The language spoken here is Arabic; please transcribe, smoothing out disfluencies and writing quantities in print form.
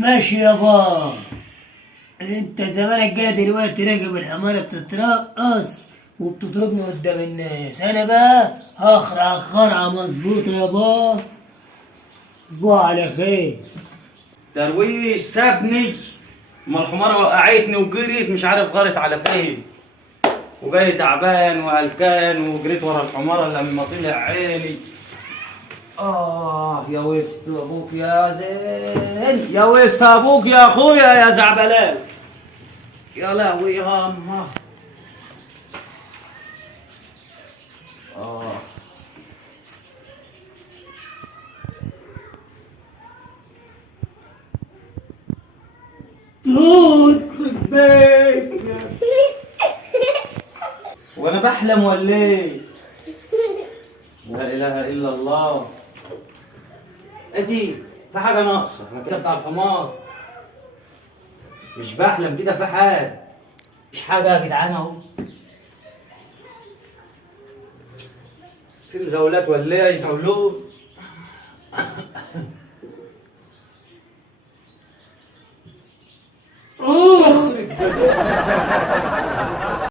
ماشي يابا. انت زمانك جاي دلوقتي راكب الحمارة بتترقص وبتضربني قدام الناس، انا بقى هخرع خرعة مظبوطة يابا. اسبوع على خير. درويش سابني. اما الحمارة وقعتني وجريت مش عارف غارت على فين، وجاي تعبان وهلكان وجريت ورا الحمارة لما طلع عيني. يا وسط ابوك يا زين، يا وسط ابوك يا اخويا يا زعبلال. يا لهوي يا اما. اه موت. بيك. وانا بحلم ولا ايه؟ لا اله الا الله. ادي في حاجه ناقصه، انا كده بتاع الحمار مش بحلم كده، في حاجه. مش حاجه يا جدعان اهو. في مزاولات ولا ايه يزاولون؟